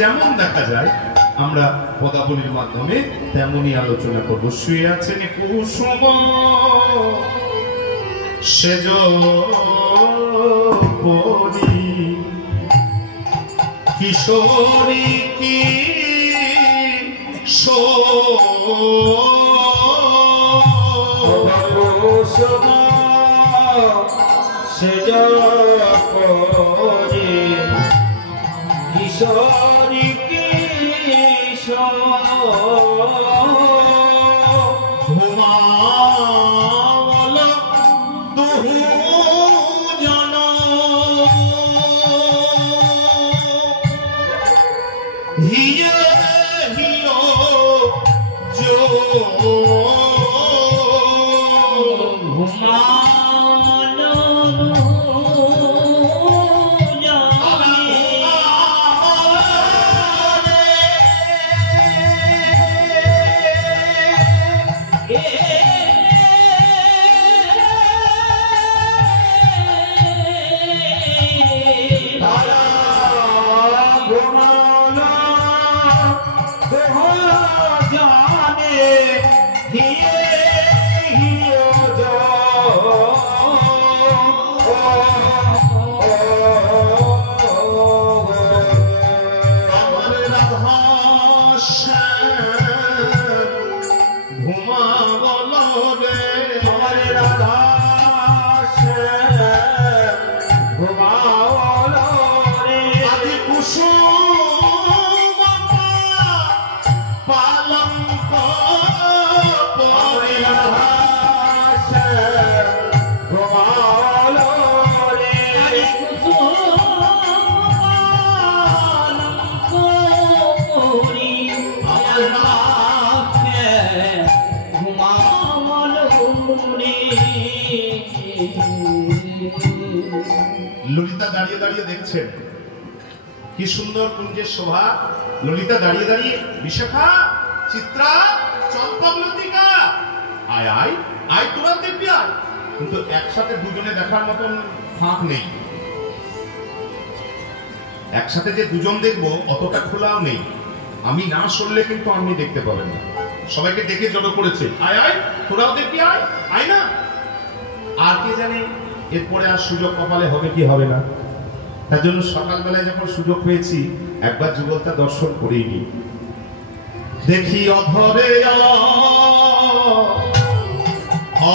যেমন দেখা যায় আমরা পদাবলীর মাধ্যমে তেমনই আলোচনা করব। শুয়ে আছেন কুসুম সেজ পরি কিশোরী কি সেজ পরি কিশোরী ঘুমাওয়াল দুহু জন হিয়ে হিয় জো ললিতা দাঁড়িয়ে দাঁড়িয়ে দেখছেন কি সুন্দর কুঞ্জের শোভা। ললিতা দাঁড়িয়ে দাঁড়িয়ে বিশাখা, চিত্রা, চম্পকলতিকা, আয় আয় আয় তোরা দেখবি আয়। কিন্তু একসাথে দুজনে দেখার মতন ফাঁক নেই। একসাথে যে দুজন দেখবো অতটা খোলাও নেই। আমি না সরলে কিন্তু আপনি দেখতে পাবেন না। সবাইকে ডেকে জড়ো করেছে, আয় আয় তোরাও দেখবি আয় আয় না। আর কে জানে এরপরে আর সুযোগ কপালে হবে কি হবে না। তার জন্য সকালবেলায় যখন সুযোগ পেয়েছি একবার যুগলটা দর্শন করেই নি। দেখি অধরে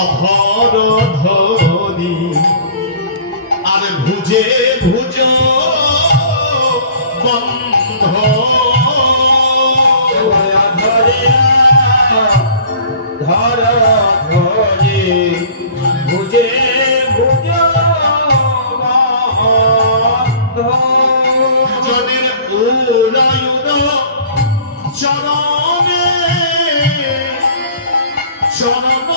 অধর ধরি আর ভুজে ভুজ বন্ধ ধরে ধর ধরে ভুজে ভুজ জনের উদয়ুদ চরণে চরণ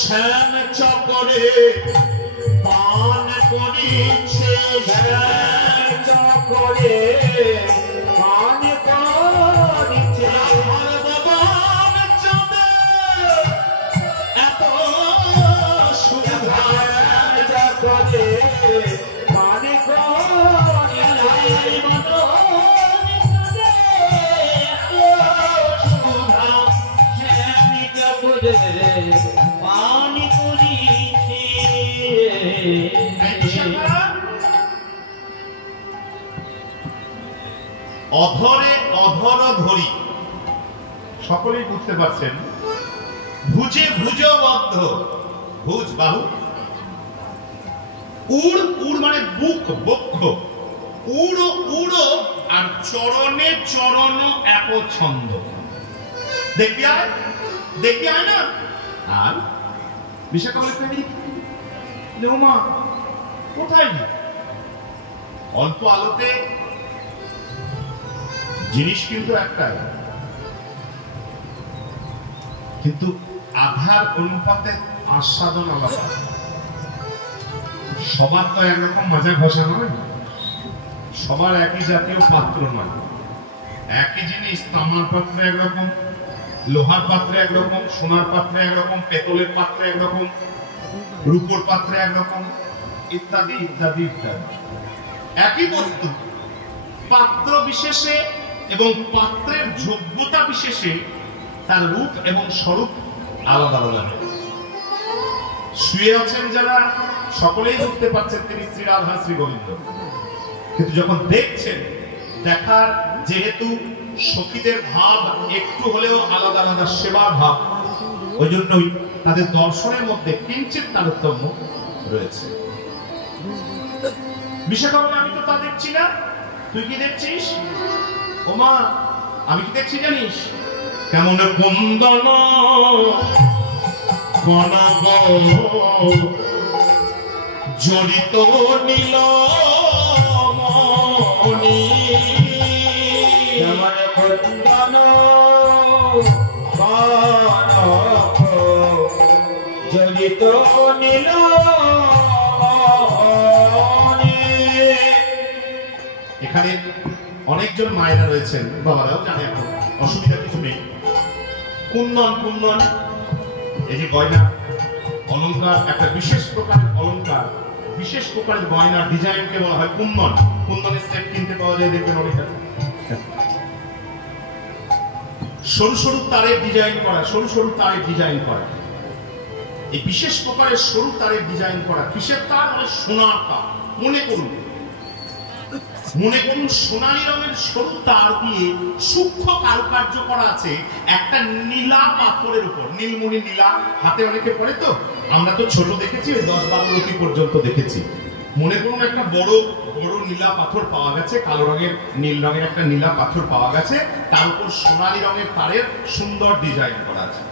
শ্যাম চকরে পান করিছে, শ্যাম চকরে পান করিছে, এত সুবিধা চকরে পান করিছে, অধরে অধর ধরি সকলেই বুঝতে পারছেন। ভুজে ভুজ বদ্ধ, ভুজ বাহু, উড় উড় মানে বুক বক্ষ, উড়ো উড়ো আর চরণে চরণ একছন্দ। দেখবি আয় না। আর বিশাখা বলে ফেলি মা কোথায়? অল্প আলোতে জিনিস কিন্তু একটাই, কিন্তু আধার অনুপাতে আস্বাদন আলাদা। সবার তো একরকম মাজা ঘষা নয়, সবার একই জাতীয় পাত্র নয়। একই জিনিস তামার পাত্রে একরকম, লোহার পাত্রে একরকম, সোনার পাত্রে একরকম, পেতলের পাত্রে একরকম, রূপোর পাত্রে একরকম, ইত্যাদি ইত্যাদি ইত্যাদি। একই বস্তু পাত্র বিশেষে এবং পাত্রের যোগ্যতা বিশেষে তার রূপ এবং স্বরূপ আলাদা আলাদা। শুয়ে আছেন যারা সকলেই বুঝতে পারছেন তিনি শ্রী রাধা শ্রী গোবিন্দ, কিন্তু যখন দেখছেন, দেখার যেহেতু সখীদের ভাব একটু হলেও আলাদা আলাদা, সেবার ভাব, ওই জন্যই তাদের দর্শনের মধ্যে কিঞ্চিত তারতম্য রয়েছে। বিশাখা বলে আমি তো তা দেখছি না, তুই কি দেখছিস? ও মা আমি কি দেখছি জানিস? কেমন কুন্দন কনক জড়িত নীলমণি, কেমন কুন্দন কনক জড়িত নীলমণি। এখানে অনেকজন মায়েরা রয়েছেন, বাবারাও জানে, এখন অসুবিধা কিছু নেই। কুন্দন কুন্দন এই যে গয়না অলংকার, একটা বিশেষ প্রকারের অলংকার, বিশেষ প্রকারের গয়না ডিজাইনকে বলা হয় কুন্দন। কুন্দনের সেট কিনতে পাওয়া যায়, দেখবেন অনেক সরু সরু তারের ডিজাইন করা, সরু সরু তারের ডিজাইন করা, এই বিশেষ প্রকারের সরু তারের ডিজাইন করা। কিসের তার? মানে সোনার তার। মনে করুন সোনালী রঙের সরু তার দিয়ে সূক্ষ্ম কারুকার্য করা আছে একটা নীলা পাথরের উপর। নীলমণি নীলা হাতে অনেকে পড়ে, তো আমরা তো ছোট দেখেছি, 10-12 রতি পর্যন্ত দেখেছি। মনে করুন একটা বড় বড় নীলা পাথর পাওয়া গেছে, কালো রঙের নীল রঙের একটা নীলা পাথর পাওয়া গেছে, তার উপর সোনালী রঙের তারের সুন্দর ডিজাইন করা আছে,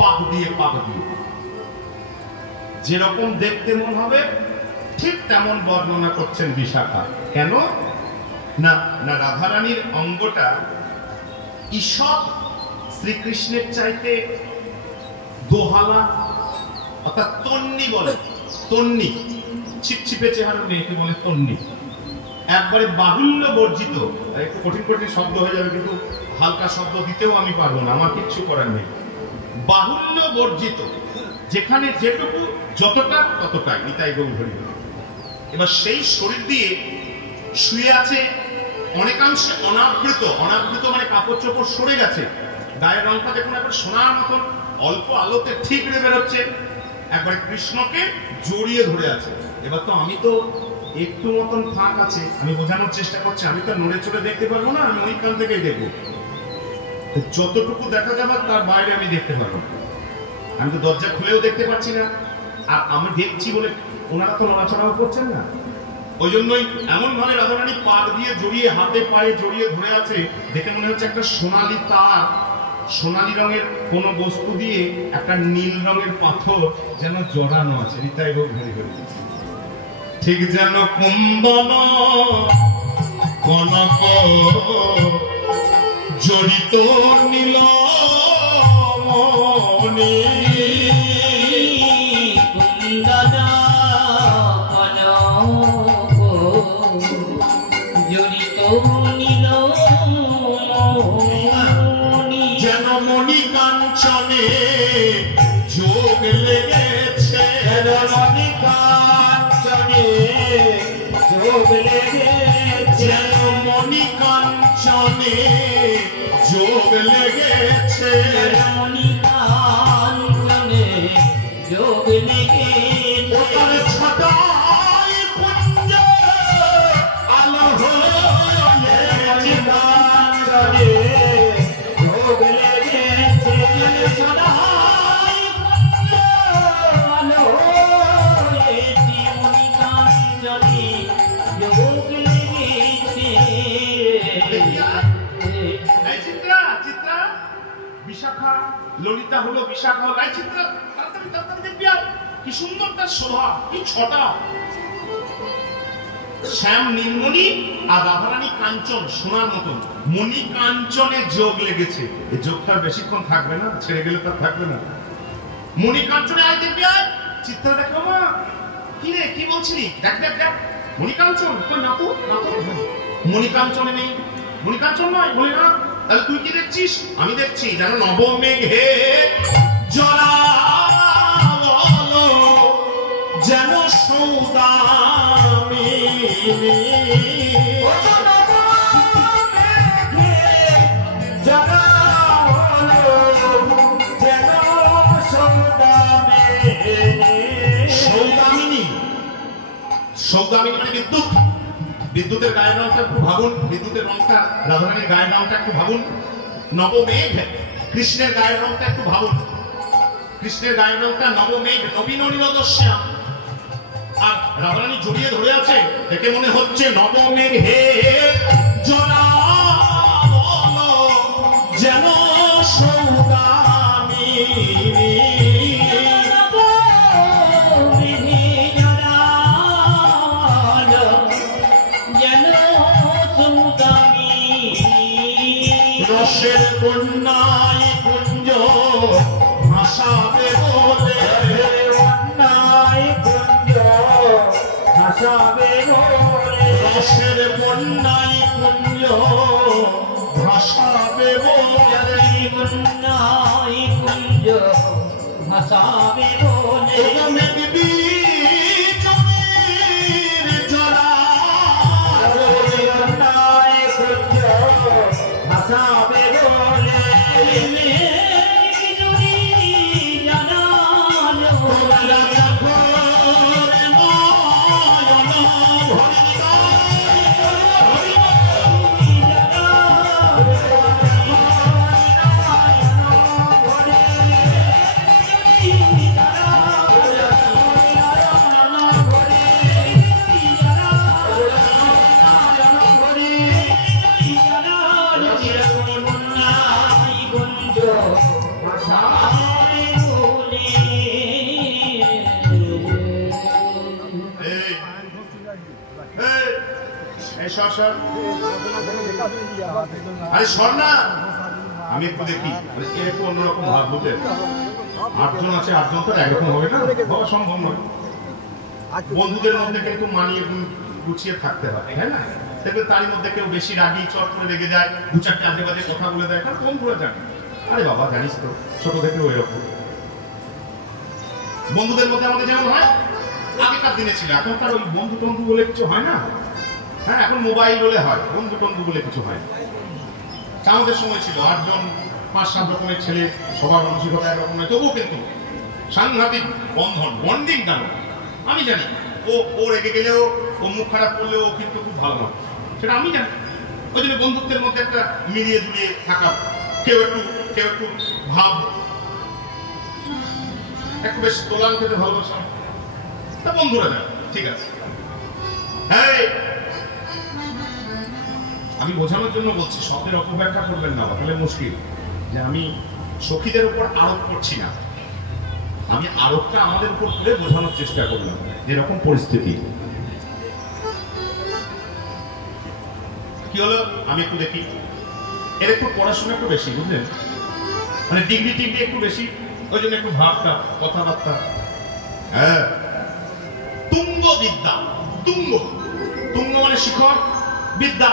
পাক দিয়ে যেরকম দেখতে মন হবে ঠিক তেমন বর্ণনা করছেন বিশাখা। কেন না, না রাধারানীর অঙ্গটা ঈষৎ শ্রীকৃষ্ণের চাইতে দোহালা, অর্থাৎ তন্নি বলে, তন্নি, ছিপছিপে চেহারা মেয়েকে বলে তন্নি, একবারে বাহুল্য বর্জিত। একটু কঠিন কঠিন শব্দ হয়ে যাবে, কিন্তু হালকা শব্দ দিতেও আমি পারবো না, আমার কিচ্ছু করার নেই। বাহুল্য বর্জিত, যেখানে যেটুকু যতটা ততটাই, নিতাই গৌর হরি। এবার সেই শরীর দিয়ে শুয়ে আছে, অনেকাংশে অনাবৃত, অনাবৃত মানে কাপড় চোপড় সরে গেছে, গায়ের রংটা দেখুন একবার সোনার মতন, অল্প আলোতে ঠিক রে বেরোচ্ছে, একবার কৃষ্ণকে জড়িয়ে ধরে আছে। এবার তো আমি তো একটু মতন ফাঁক আছে, আমি বোঝানোর চেষ্টা করছি, আমি তো নড়ে চড়ে দেখতে পারবো না, আমি ওইখান থেকেই দেখবো, যতটুকু দেখা যাবে তার বাইরে আমি দেখতে পারবো। আমি তো দরজা খুলেও দেখতে পাচ্ছি না, আর আমি দেখছি বলে ওনারা তো নড়াচড়াও করছেন না। ওই জন্যই এমন ভাবে রাধারানী পাক দিয়ে জড়িয়ে, হাতে পায়ে জড়িয়ে ধরে আছে, দেখে মনে হচ্ছে একটা সোনালী তার, সোনালী রঙের কোন বস্তু দিয়ে একটা নীল রঙের পাথর যেন জড়ানো আছে। নিতাই গৌর হরি হরি। ঠিক যেন কুন্দন কনক জড়িত নীলমণি, কুন্দন কনক জড়িত নীলমণি, যেন মণি কাঞ্চনে যোগ লেগেছে, যেন মণি কাঞ্চনে যোগ লেগেছে, যেন মণি কাঞ্চনে যোগ লেগেছে, যেন মণি কাঞ্চনে যোগ লেগেছে। ওটার ছটায় পুঞ্জ আলো হয়ে মণি কাঞ্চনে যোগ লেগেছে, সদাই আলো হয়েছে, মণি কাঞ্চনে যোগ লেগেছে। চিত্রা চিত্রা, বিশাখা ললিতা হলো, বিশাখা হলো, চিত্রা তাড়াতাড়ি দেখবি আর কি সুন্দর তার শোভা, কি ছটা। শ্যাম নীলমণি আর রাধারানী কাঞ্চন সোনার মতন, মণি কাঞ্চনে যোগ লেগেছে। এই যোগটা বেশিক্ষণ থাকবে না, ছেড়ে গেলে তার থাকবে না। মণি কাঞ্চনে আয় দেখবি আয়, চিত্র দেখো মা। কি রে কি বলছিলি? দেখ দেখ দেখ মণি কাঞ্চন, কই না তো না তো মণি কাঞ্চনে নেই, মণি কাঞ্চন নয় বলি না। তাহলে তুই কি দেখছিস? আমি দেখছি যেন নবমেঘে জড়ালো, যেন সৌদামিনী। সৌদামিনী মানে বিদ্যুৎ। বিদ্যুতের গায়ের রংটা একটু ভাবুন, বিদ্যুতের রংটা, রাধারানীর গায়ের রংটা একটু ভাবুন। নবমেঘ, কৃষ্ণের গায়ের রংটা একটু ভাবুন। কৃষ্ণের গায়ের রংটা নবমেঘ, নবীন নীরদশ্যাম। আর রাধারানী জড়িয়ে ধরে আছে, দেখে মনে হচ্ছে নবমেঘে জড়ালো, যেন সৌদামিনী। রসের বন্যায় কুঞ্জ ভাসাবে বলে, বন্যায় কুঞ্জ ভাসাবে বলে, রসের বন্যায় কুঞ্জ ভাসাবে বলে, বন্যায় কুঞ্জ ভাসাবে বলে। মেঘবি জমির জড়া, বন্যায় কুঞ্জ ভাসাবে বলে। আরে সর না, আমি একটু দেখি একটু অন্যরকম ভাব বুঝে। 8 জন আছে, 8 জন তো একরকম হবে না, হওয়া সম্ভব নয়। বন্ধুদের মধ্যে কিন্তু মানিয়ে গুছিয়ে থাকতে হয়, তাই না? দেখবেন তারই মধ্যে কেউ বেশি রাগি, চট করে রেগে যায়, 2-4টে আজে বাজে কথা বলে দেয়, কারণ কম করে যায়। আরে বাবা জানিস তো, ছোট থেকে ওই রকম বন্ধুদের মধ্যে আমাদের যেমন হয়, আগেকার দিনে ছিল। এখনকার ওই বন্ধু টন্ধু বলে কিছু হয় না। হ্যাঁ, এখন মোবাইল বলে হয়, বন্ধু টন্ধু বলে কিছু হয় না। আমাদের সময় ছিল 8 জন, 5-7 রকমের ছেলে, সবার মানসিকতা একরকম নয়, তবুও কিন্তু সাংঘাতিক বন্ধন, বন্ডিং কেন আমি জানি। ও রেগে গেলেও, ও মুখ খারাপ করলেও কিন্তু খুব ভালো নয়, সেটা আমি জানি। ওই জন্য বন্ধুত্বের মধ্যে একটা মিলিয়ে জুলিয়ে থাকা, কেউ একটু ভাব, একটু বেশ তোলান খেতে ভালোবাসা, তা বন্ধুরা যায়, ঠিক আছে। হ্যাঁ, আমি বোঝানোর জন্য বলছি, শব্দের অপব্যাখ্যা করবেন না, তাহলে মুশকিল। যে আমি সখীদের উপর আরোপ করছি না, আমি আরোপটা আমাদের উপর তুলে বোঝানোর চেষ্টা করলাম, যেরকম পরিস্থিতি। কি হলো আমি একটু দেখি, এর একটু পড়াশোনা একটু বেশি, বুঝলেন, মানে ডিগ্রি টিগ্রি একটু বেশি, ওই জন্য একটু ভাবটা, কথাবার্তা। হ্যাঁ, তুঙ্গ বিদ্যা, তুঙ্গ মানে শিখর, বিদ্যা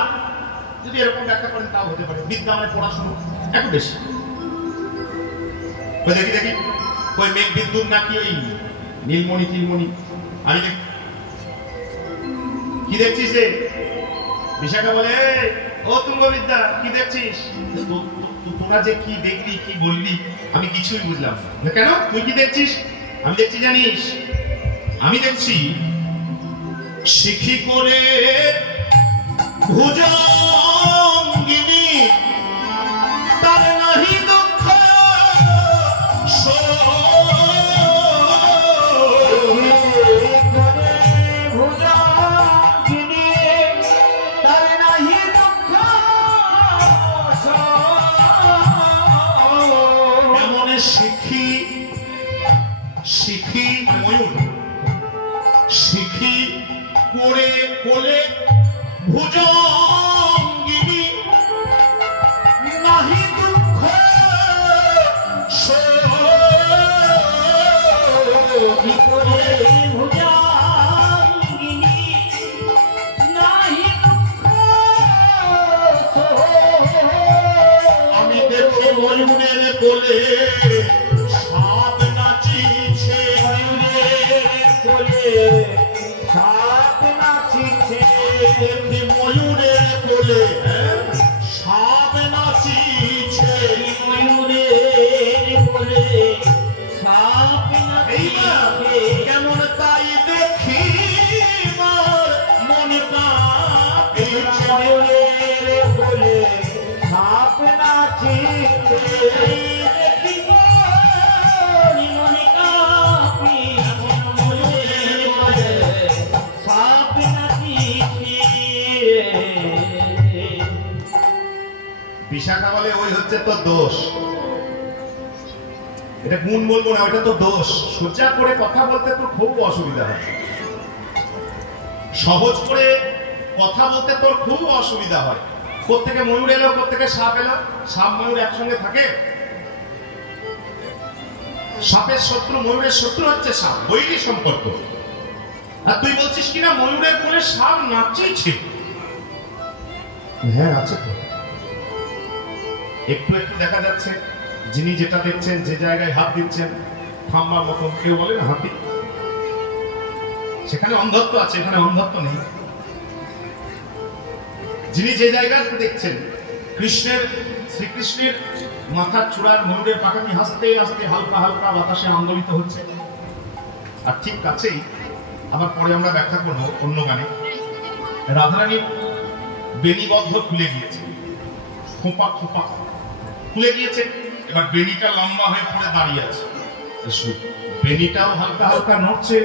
যদি এরকম ব্যাখ্যা করেন তাও হতে পারে। বিদ্যা মানে পড়াশোনা একটু বেশি। ওই দেখি ওই মেঘ বিদ্যুৎ নাকি ওই নীলমণি টিলমণি, আমি কি দেখছিস রে? বিশাখা বলে, ও তুঙ্গ বিদ্যা কি দেখছিস? তোরা যে কি দেখলি, কি বললি, আমি কিছুই বুঝলাম না। কেন, তুই কি দেখছিস? আমি দেখছি জানিস, আমি দেখছি শিখি করে ভুজঙ্গিনী, তার নাহি দুঃখ ভুজঙ্গিনী, তার নাহি দুঃখ। এমন শিখি কি করে ভুজাঙ্গিনী নাহি দুঃখ আমি দেখি ময়ূরের কোলে সাপ নাচিছে, ময়ূরের কোলে সাপ নাচিছে, দেখি ময়ূরের কোলে সাপ নাচিছে, ময়ূরের কোলে সাপ নাচিছে। কেমন তাই দেখি মোর মন কাঁপিছে, ময়ূরের কোলে সাপ নাচিছে, দেখি মনে কাঁপি, ময়ূরের কোলে সাপ নাচিছে। বিশাখা বলে ওই হচ্ছে তো দোষ, এটা গুণ বলবো না, ওইটা তো দোষ। সোজা করে কথা বলতে তোর খুব অসুবিধা হয়, সহজ করে কথা বলতে তোর খুব অসুবিধা হয়। কোত্থেকে ময়ূর এলো, কোত্থেকে সাপ এলো? সাপ ময়ূর একসঙ্গে থাকে? সাপের শত্রু ময়ূরের শত্রু হচ্ছে সাপ, বৈরী সম্পর্ক। আর তুই বলছিস কিনা ময়ূরের কোলে সাপ নাচিছে। হ্যাঁ আছে তো, একটু একটু দেখা যাচ্ছে। যিনি যেটা দেখছেন, যে জায়গায় হাত দিচ্ছেন থাম্বার মতন, কেউ বলে না হাতি, সেখানে অন্ধত্ব আছে, এখানে অন্ধত্ব নেই। যিনি যে জায়গাতে দেখছেন, শ্রীকৃষ্ণের মাথার চূড়ার ময়ূরের পাখাটি হাসতে হাসতে হালকা হালকা বাতাসে আন্দোলিত হচ্ছে। আর ঠিক কাছেই, আবার পরে আমরা ব্যাখ্যা করবো অন্য গানে, রাধারানীর বেণীবদ্ধ খুলে গিয়েছে, খোপা খোপা খুলে গিয়েছে। এবার বেণীটা লম্বা হয়ে পড়ে দাঁড়িয়ে আছে, বেণীটাও হালকা হালকা নড়ছে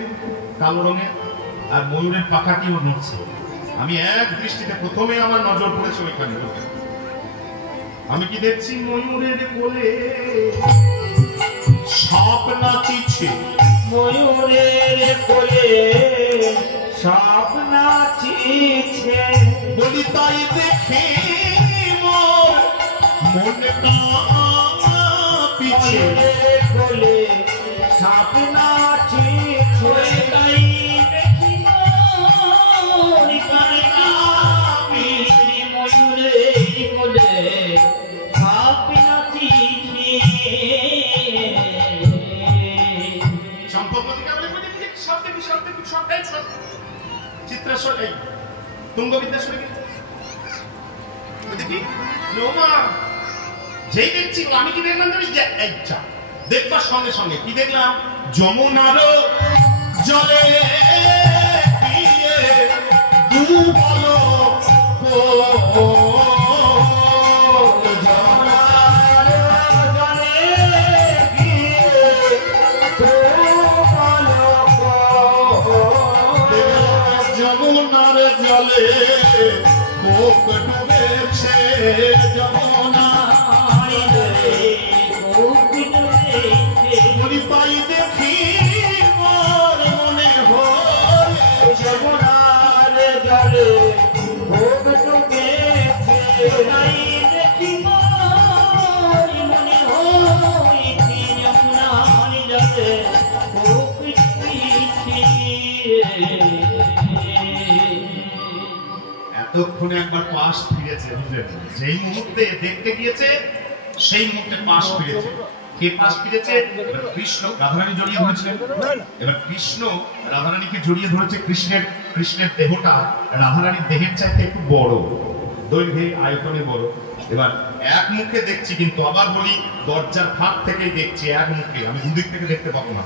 কালো রঙের, আর ময়ূরের পাখাটিও নড়ছে। আমি এক দৃষ্টিতে প্রথমে আমার নজর পড়েছে ওইখানে। আমি কি দেখছি? ময়ূরের কোলে সাপ নাচিছে, ময়ূরের কোলে সাপ নাচিছে, বলি তাই দেখে মোর মন কাঁপিছে, ময়ূরের কোলে সাপ নাচিছে, তাই দেখি মন কাঁপিছে, ময়ূরের কোলে সাপ নাচিছে। চম্পকবতী কাবলে বলে দেখি সব দেখি সব দেখি সবটাই সব চিত্রাসর এই তুঙ্গবিদ্যাসরে কি দেখি লোমা যেই দেখছি আমি কি দেখলাম জানিস? যে এইটা দেখবার সঙ্গে সঙ্গে কি দেখলাম? যমুনার জলে দিয়ে ডুবালো যমুনার জলে গিয়ে যমুনার জলে কোক ডুবেছে, যমুনার বলি তাই দেখি মোর মনে হয়, যমুনার জলে ভোগ ডুবেছে, তাই দেখি মোর মনে হইছে, যমুনার জলে ভোগ ডুবেছে। এতক্ষণে একবার পাশ ফিরেছে, বুঝলেন? যেই মুহূর্তে দেখতে গিয়েছে সেই মুহূর্তে পাশ ফিরেছে। কে পাশ ফিরেছে? কৃষ্ণ রাধারানী জড়িয়ে ধরেছিলেন। এবার কৃষ্ণ রাধারানীকে জড়িয়ে ধরেছে। কৃষ্ণের দেহটা রাধারানীর দেহের চাইতে একটু বড়, দৈর্ঘ্যে আয়তনে বড়। এবার এক মুখে দেখছি, কিন্তু আবার বলি দরজার ফাঁক থেকেই দেখছি এক মুখে, আমি দুদিক থেকে দেখতে পাবো না।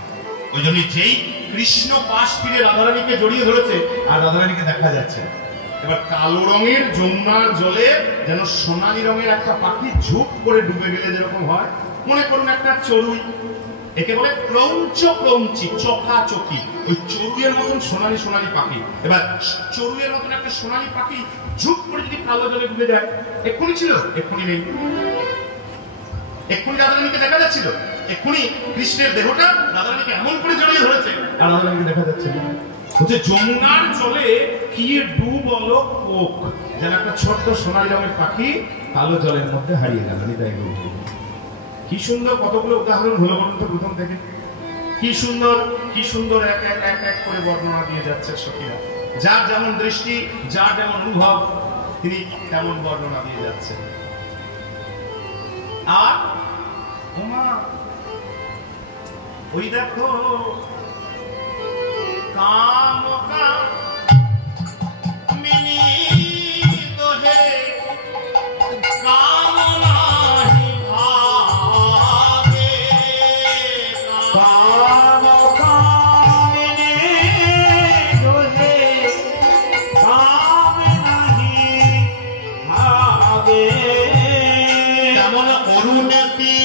ওই জন্য যেই কৃষ্ণ পাশ ফিরে রাধারানীকে জড়িয়ে ধরেছে আর রাধারানীকে দেখা যাচ্ছে। এবার কালো রঙের যমুনার জলে যেন সোনালী রঙের একটা পাখি ঝুপ করে ডুবে গেলে যেরকম হয়, মনে করুন একটা চড়ুই, একে বলে ক্রৌঞ্চ ক্রৌঞ্চি, চকাচকি, ওই চড়ুইয়ের মতন সোনালী সোনালী পাখি। এবার চড়ুইয়ের মতন একটা সোনালী পাখি ঝুপ করে যদি কালো জলে ডুবে যায়, এক্ষুনি ছিল, এক্ষুনি নেই। এক্ষুনি রাধারানীকে দেখা যাচ্ছিল, এক্ষুনি কৃষ্ণের দেহটা রাধারানীকে এমন করে জড়িয়ে ধরেছে আর রাধারানীকে দেখা যাচ্ছে না। হচ্ছে যমুনার জলে কি ডুব বলো কোক, যেন একটা ছোট্ট সোনালী রঙের পাখি কালো জলের মধ্যে হারিয়ে গেল। কি সুন্দর কতগুলো উদাহরণ হলো বলুন তো প্রথম থেকে। কি সুন্দর এক এক এক এক করে বর্ণনা দিয়ে যাচ্ছে সখীরা। যার যেমন দৃষ্টি, যার যেমন অনুভব, তিনি তেমন বর্ণনা দিয়ে যাচ্ছেন। আর ওই দেখো কাম কামিনী দোহে কাম নাহি ভাবে, কাম কামিনী দোহে কাম নাহি ভাবে। তেমন অরুণতি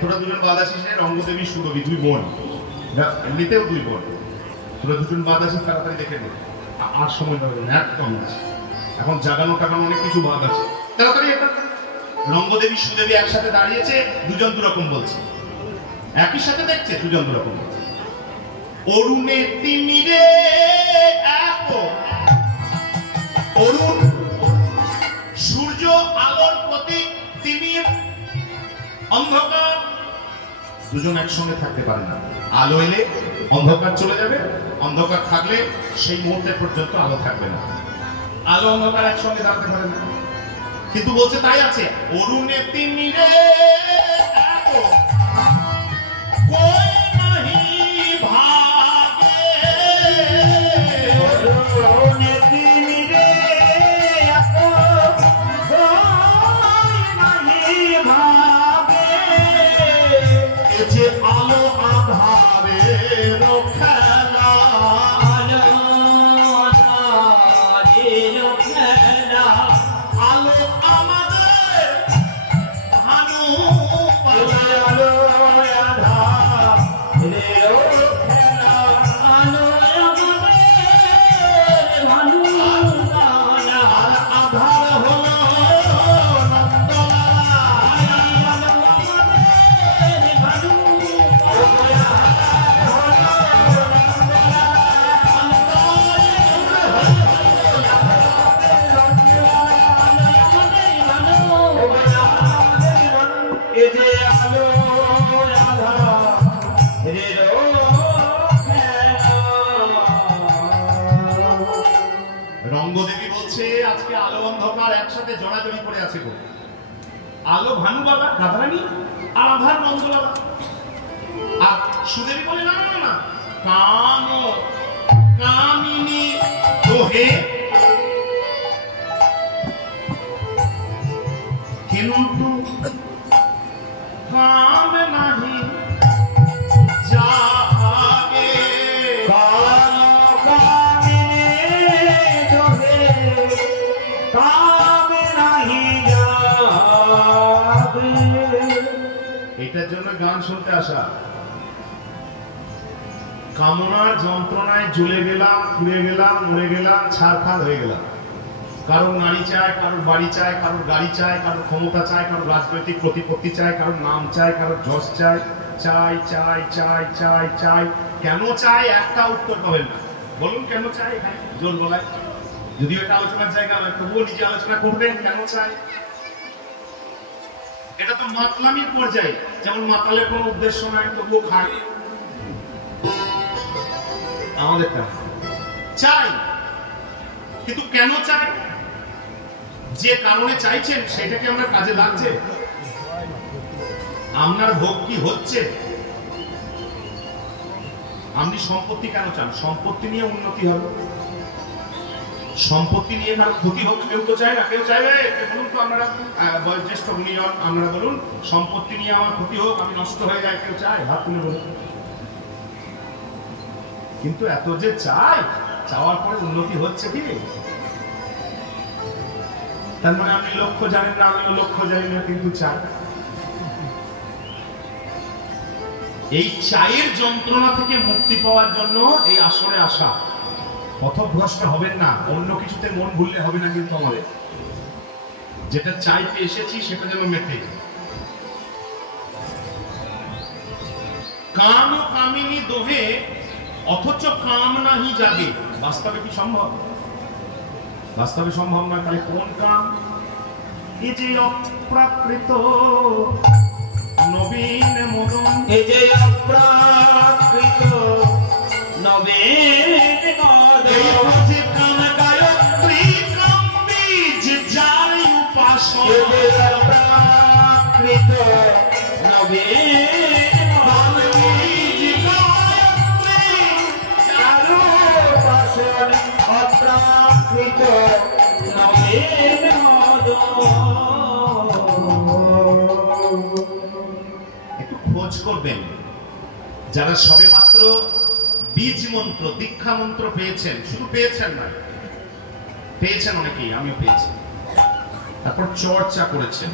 তোরা দুজন বাদ আসিস না, রঙ্গদেবী সুরভি দুই বোন, এমনিতেও দুই বোন, তোরা দুজন বাদ আসিস তাড়াতাড়ি দেখে নে, আর সময় লাগবে না, একদম আছে এখন জাগানো টাগানো অনেক কিছু বাদ আছে, তাড়াতাড়ি এটা। রঙ্গদেবী সুদেবী একসাথে দাঁড়িয়েছে, দুজন দুরকম বলছে, একই সাথে দেখছে, দুজন দুরকম বলছে। অরুণে তিমিরে এক, অরুণ সূর্য আলোর প্রতীক, তিমির অন্ধকার, দুজন একসঙ্গে থাকতে পারে না। আলো এলে অন্ধকার চলে যাবে, অন্ধকার থাকলে সেই মুহূর্তে পর্যন্ত আলো থাকবে না। আলো অন্ধকার একসঙ্গে দাঁড়াতে পারে না, কিন্তু বলছে তাই আছে। অরুণে তিমিরে এক, কই নাহি ভাবে, অরুণে তিমিরে এক, কই নাহি ভাবে। যে আলো আধারের খেলা, আলো আধারের খেলা, আলো আমাদের ভানু, আলো আধারের খেলা, আলো আমাদের ভানু, আর আধার হলো রঙ্গদেবী বলছে আজকে আলো অন্ধকার একসাথে জড়াজড়ি করে আছে গো। আলো ভানু বাবা রাধারানী, আর আধার নন্দলালা। আর সুদেবী বলে না না না, কাম কামিনী দোহে কিন্তু কাম নাহি জাগে, কাম কামিনী দোহে কাম নাহি যাবে। এটার জন্য গান শুনতে আসা। কামনার যন্ত্রণায় জ্বলে গেলাম, পুড়ে গেলাম, মরে গেলাম, ছারখার হয়ে গেলাম। কারোর নারী চায়, কারোর বাড়ি চায়, কারোর গাড়ি চায়, কারোর ক্ষমতা চায়, কারোর রাজনৈতিক প্রতিপত্তি চায়, কারোর নাম চায়, কারোর যশ চায়, চাই চাই চাই চাই চাই। কেন চায় একটা উত্তর পাবেন না। বলুন কেন চায়, এখানে জোর গলায়, যদিও এটা আলোচনার জায়গা নয়, তবুও নিজে আলোচনা করবেন কেন চায়। এটা তো মাতলামির পর্যায়ে, যেমন মাতালের কোনো উদ্দেশ্য নাই তবুও খায়। আমাদের চাই, কিন্তু কেন চাই, যে কারণে চাইছেন সেটা কি আমরা কাজে লাগছে, আপনার ভোগ কি হচ্ছে। আপনি সম্পত্তি কেন চান, সম্পত্তি নিয়ে উন্নতি হবে, সম্পত্তি নিয়ে কারো ক্ষতি হোক কেউ তো চায় না। কেউ চাইবে? বলুন তো আপনারা, বয়োজ্যেষ্ঠ গুণীজন আপনারা বলুন, সম্পত্তি নিয়ে আমার ক্ষতি হোক, আমি নষ্ট হয়ে যায়, কেউ চায়? হাত তুলে বলুন। কিন্তু এত যে চাই, চাওয়ার পরে উন্নতি হচ্ছে কি? তার মানে আপনি লক্ষ্য জানেন না, আমিও লক্ষ্য জানি না, কিন্তু চাই। এই চায়ের যন্ত্রণা থেকে মুক্তি পাওয়ার জন্য এই আসরে আসা। পথভ্রষ্ট হবেন না, অন্য কিছুতে মন ভুললে হবে না। কিন্তু আমাদের যেটা চাইতে এসেছি সেটা যেন মেটে। কাম ও কামিনী দোহে অথচ কাম নাহি জাগে। বাস্তবে কি সম্ভব? বাস্তবে সম্ভব না। তাহলে কোন কাম? এই যে অপ্রাকৃত নবীন মদন, এই যে অপ্রাকৃত নবীন মদন, যে কাম গায়ত্রী কাম বীজ যার উপাসনা, এই যে অপ্রাকৃত নবীন অপ্রাকৃত নবীন একটু খোঁজ করবেন। যারা সবে মাত্র বীজ মন্ত্র, দীক্ষা মন্ত্র পেয়েছেন, শুধু পেয়েছেন না, পেয়েছেন অনেকেই, আমিও পেয়েছি, তারপর চর্চা করেছেন,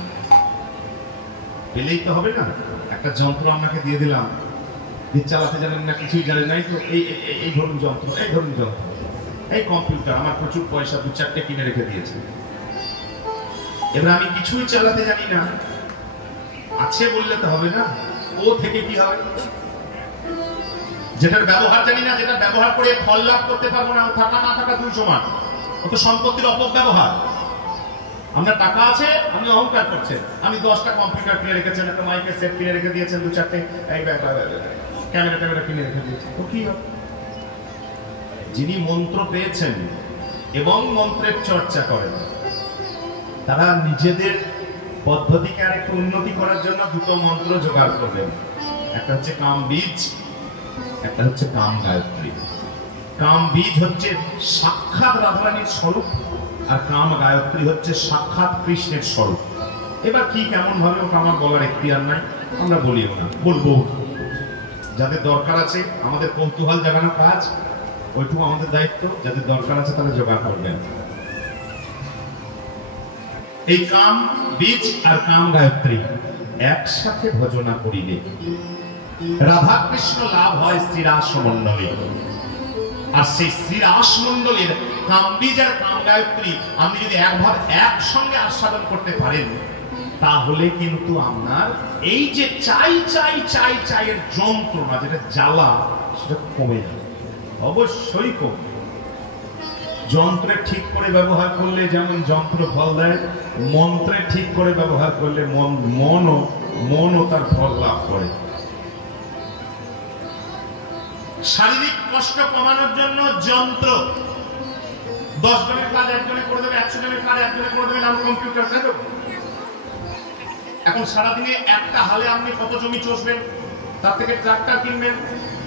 পেলেই তো হবে না। একটা যন্ত্র আপনাকে দিয়ে দিলাম, চালাতে জানেন না, কিছুই জানেন নাই, তো এই ধরুন যন্ত্র, এই ধরুন যন্ত্র, এই কম্পিউটার আমার প্রচুর পয়সা 2-4টে কিনে রেখে দিয়েছে। এবার আমি কিছুই চালাতে জানি না, আছে বললে তো হবে না। ও থেকে কি হয়? যেটার ব্যবহার জানি না, যেটা ব্যবহার করে ফল লাভ করতে পারবো না, থাকা না থাকা দুই সমান। ও তো সম্পত্তির অপব্যবহার। আপনার টাকা আছে, আপনি অহংকার করছেন। আমি 10টা কম্পিউটার কিনে রেখেছেন, একটা মাইকের সেট কিনে রেখে দিয়েছেন, 2-4টে ক্যামেরা কিনে রেখে দিয়েছেন, তো কি হবে? যিনি মন্ত্র পেয়েছেন এবং মন্ত্রের চর্চা করেন, তারা নিজেদের পদ্ধতিকে আরেকটু উন্নতি করার জন্য দুটো মন্ত্র জোগাড় করবেন। একটা হচ্ছে কাম বীজ, একটা হচ্ছে কাম গায়ত্রী। কাম বীজ হচ্ছে সাক্ষাৎ রাধারানীর স্বরূপ, আর কাম গায়ত্রী হচ্ছে সাক্ষাৎ কৃষ্ণের স্বরূপ। এবার কি কেমন ভাবে ওটা আমার বলার এখতিয়ার নাই, আমরা বলিও না, বলবো। যাদের দরকার আছে, আমাদের কৌতূহল জাগানো কাজ, ওইটুকু আমাদের দায়িত্ব। যাদের দরকার আছে তারা জোগাড় করবেন। এই কাম বীজ আর কাম গায়ত্রী একসাথে ভজনা করিলে রাধা কৃষ্ণ লাভ হয় শ্রীরাস মণ্ডলী। আর সেই শ্রীরাস মণ্ডলীর কাম বীজ আর কাম গায়ত্রী আপনি যদি একসঙ্গে আস্বাদন করতে পারেন, তাহলে কিন্তু আপনার এই যে চাই চাই চাই চাইয়ের যন্ত্রণা, যেটা জ্বালা, সেটা কমে যাবে, অবশ্যই কমে। যন্ত্রে ঠিক করে ব্যবহার করলে যেমন যন্ত্র ফল দেয়, মন্ত্রে ঠিক করে ব্যবহার করলে মনও তার ফল লাভ করে। শারীরিক কষ্ট কমানোর জন্য যন্ত্র 10 জনের কাজ একজনে করে দেবে, 100 জনের কাজ একজনে করে দেবে, নাম কম্পিউটার, তাই তো? এখন সারাদিনে একটা হালে আপনি কত জমি চষবেন? তার থেকে ট্রাক্টর কিনবেন,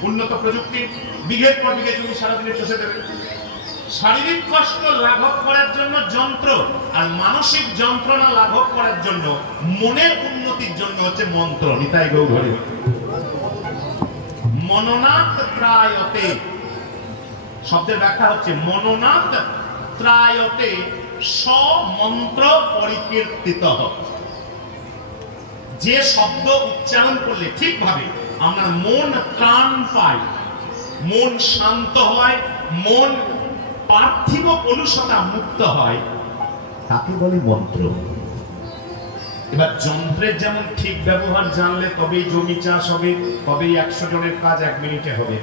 উন্নত প্রযুক্তি, বিঘের পর বিঘে জমি সারাদিনে চষে দেবে। শারীরিক কষ্ট লাঘব করার জন্য যন্ত্র, আর মানসিক যন্ত্রণা লাঘব করার জন্য, মনের উন্নতির জন্য হচ্ছে মন্ত্র। নিতাই গৌর হরি। মননাথ ত্রায়তে শব্দের ব্যাখ্যা হচ্ছে মননাথ ত্রায়তে সমন্ত্র পরিকীর্তিত। যে শব্দ উচ্চারণ করলে ঠিকভাবে আমরা মন ত্রাণ পাই, মন শান্ত হয়, মন পার্থিব কলুষতা মুক্ত হয়, তাকে বলে মন্ত্র। এবার যন্ত্রের যেমন ঠিক ব্যবহার জানলে তবেই জমি চাষ হবে, তবেই 100 জনের কাজ 1 মিনিটে হবে,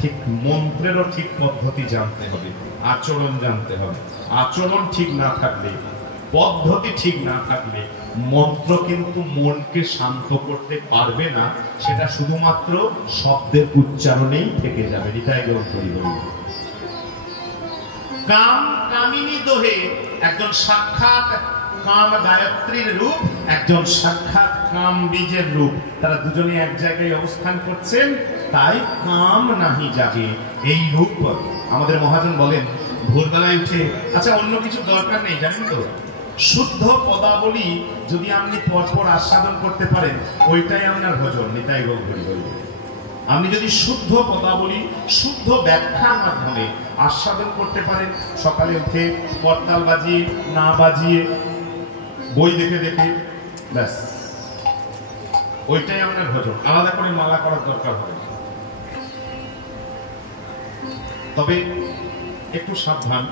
ঠিক মন্ত্রেরও ঠিক পদ্ধতি জানতে হবে, আচরণ জানতে হবে। আচরণ ঠিক না থাকলে, পদ্ধতি ঠিক না থাকলে মন্ত্র কিন্তু মনকে শান্ত করতে পারবে না, সেটা শুধুমাত্র শব্দের উচ্চারণেই থেকে যাবে। নিতাই গৌর হরি বলি। কাম কামিনী দোহে একজন সাক্ষাৎ কাম গায়ত্রীর রূপ, একজন সাক্ষাৎ কাম বীজের রূপ, তারা দুজনে এক জায়গায় অবস্থান করছেন, তাই কাম নাহি জাগে। এই রূপ আমাদের মহাজন বলেন ভোরবেলায় উঠে, আচ্ছা অন্য কিছু দরকার নেই জানেন তো, শুদ্ধ পদাবলী যদি আপনি পরপর আস্বাদন করতে পারেন ওইটাই আপনার ভজন। নিতাই গৌর হরি হরি। আপনি যদি শুদ্ধ পদাবলী শুদ্ধ ব্যাখ্যার মাধ্যমে আস্বাদন করতে পারেন, সকালে উঠে করতাল বাজিয়ে না বাজিয়ে বই দেখে দেখে, ব্যাস ওইটাই আপনার ভজন। আলাদা করে মালা করার দরকার হবে। তবে একটু সাবধান,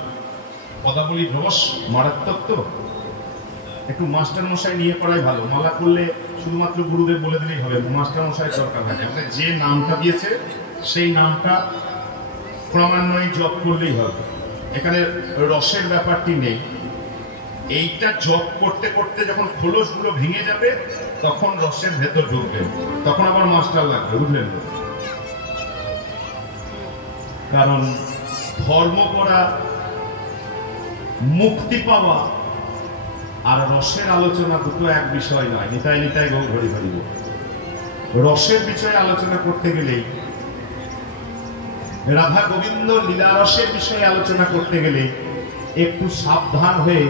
পদাবলীর রস মারাত্মক, তো একটু মাস্টার মশাই নিয়ে করাই ভালো। মালা করলে শুধুমাত্র গুরুদেব বলে দিলেই হবে, মাস্টার মশাই দরকার হয় না। আপনি যে নামটা দিয়েছে সেই নামটা ক্রমান্বয়ে জপ করলেই হবে। এখানে রসের ব্যাপারটি নেই। এইটা জপ করতে করতে যখন খোলসগুলো ভেঙে যাবে তখন রসের ভেতর ঢুকবে, তখন আবার মাস্টার লাগবে, বুঝলেন? কারণ ধর্ম করা, মুক্তি পাওয়া আর রসের আলোচনা দুটো এক বিষয় নয়। নিতাই নিতাই গৌর হরি হরি। রসের বিষয়ে আলোচনা করতে গেলেই, রাধা গোবিন্দ লীলা রসের বিষয়ে আলোচনা করতে গেলে একটু সাবধান হয়ে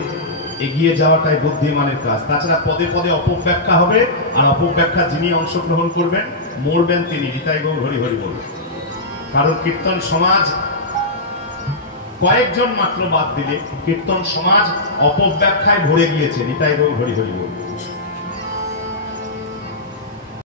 এগিয়ে যাওয়াটাই বুদ্ধিমানের কাজ। তাছাড়া পদে পদে অপব্যাখ্যা হবে, আর অপব্যাখ্যা যিনি অংশগ্রহণ করবেন মরবেন তিনি। নিতাই গৌর হরি হরি বল। কারণ কীর্তন সমাজ কয়েকজন মাত্র বাদ দিলে কীর্তন সমাজ অপব্যাখ্যায় ভরে গিয়েছে। নিতাই গৌর হরি হরি বল।